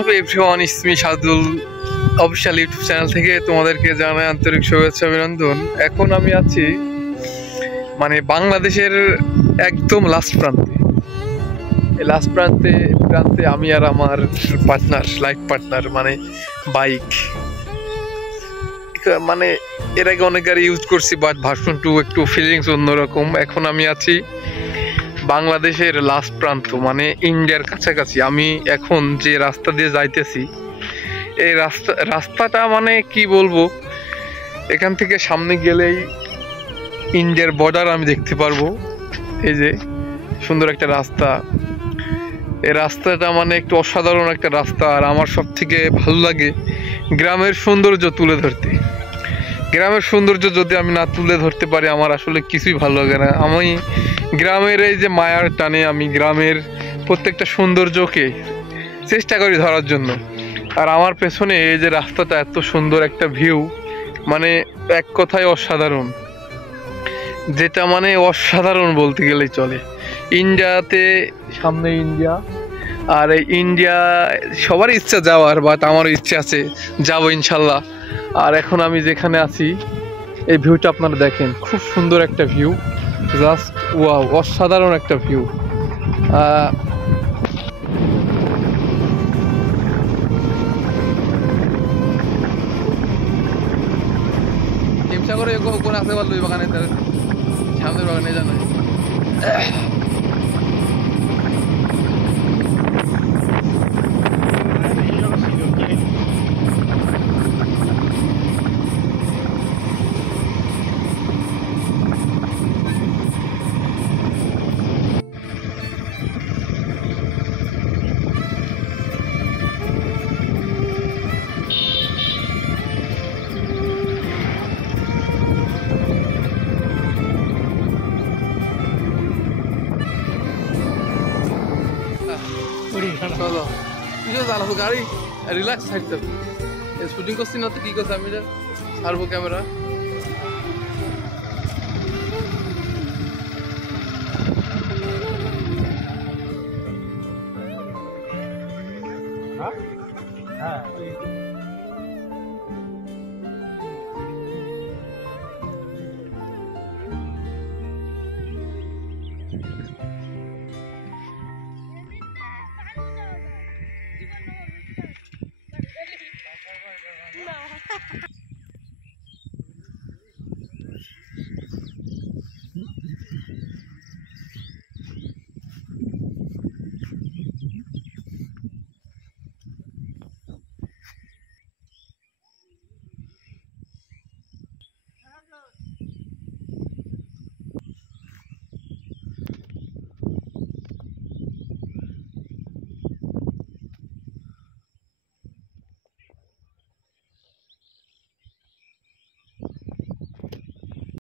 Everyone, ইসমি সাদুল official YouTube channel থেকে তোমাদেরকে জানাই আন্তরিক শুভেচ্ছা অভিনন্দন। এখন আমি আছি মানে বাংলাদেশের একদম লাস্ট প্রান্তে। এই লাস্ট প্রান্তে আমি আর আমার পার্টনার, লাইফ পার্টনার মানে বাইক। মানে এর আগে অনেক গাড়ি ইউজ করছি, বাট ভার্সন 2 একটু ফিলিংস অন্যরকম। এখন আমি আছি বাংলাদেশের লাস্ট প্রান্ত, মানে ইন্ডিয়ার কাছাকাছি। আমি এখন যে রাস্তা দিয়ে যাইতেছি, এই রাস্তাটা মানে কি বলবো, এখান থেকে সামনে গেলেই ইন্ডিয়ার বর্ডার আমি দেখতে পারবো। এই যে সুন্দর একটা রাস্তা, এই রাস্তাটা মানে একটু অসাধারণ একটা রাস্তা। আর আমার সব থেকে ভালো লাগে গ্রামের সৌন্দর্য তুলে ধরতে। গ্রামের সৌন্দর্য যদি আমি না তুলে ধরতে পারি, আমার আসলে কিছুই ভালো লাগে না। আমি গ্রামের এই যে মায়ার টানে আমি গ্রামের প্রত্যেকটা সৌন্দর্যকে চেষ্টা করি ধরার জন্য। আর আমার পেছনে এই যে রাস্তাটা, এত সুন্দর একটা ভিউ, মানে এক কথায় অসাধারণ, যেটা মানে অসাধারণ বলতে গেলেই চলে। ইন্ডিয়াতে, সামনে ইন্ডিয়া, আর এই ইন্ডিয়া সবারই ইচ্ছা যাওয়ার, বাট আমারও ইচ্ছা আছে, যাবো ইনশাল্লাহ। আর এখন আমি যেখানে আছি, এই ভিউটা আপনারা দেখেন, খুব সুন্দর একটা ভিউ, জাস্ট ওয়াও, অসাধারণ একটা ভিউ। করে কোন আছে বল, বাগানে সামনের বাগানে জানো। চলো চালাবো গাড়ি, রিল্যাক্স থাকতে হবে। শুটিং করছি না তো, কি করছি আমি ছাড়বো ক্যামেরা।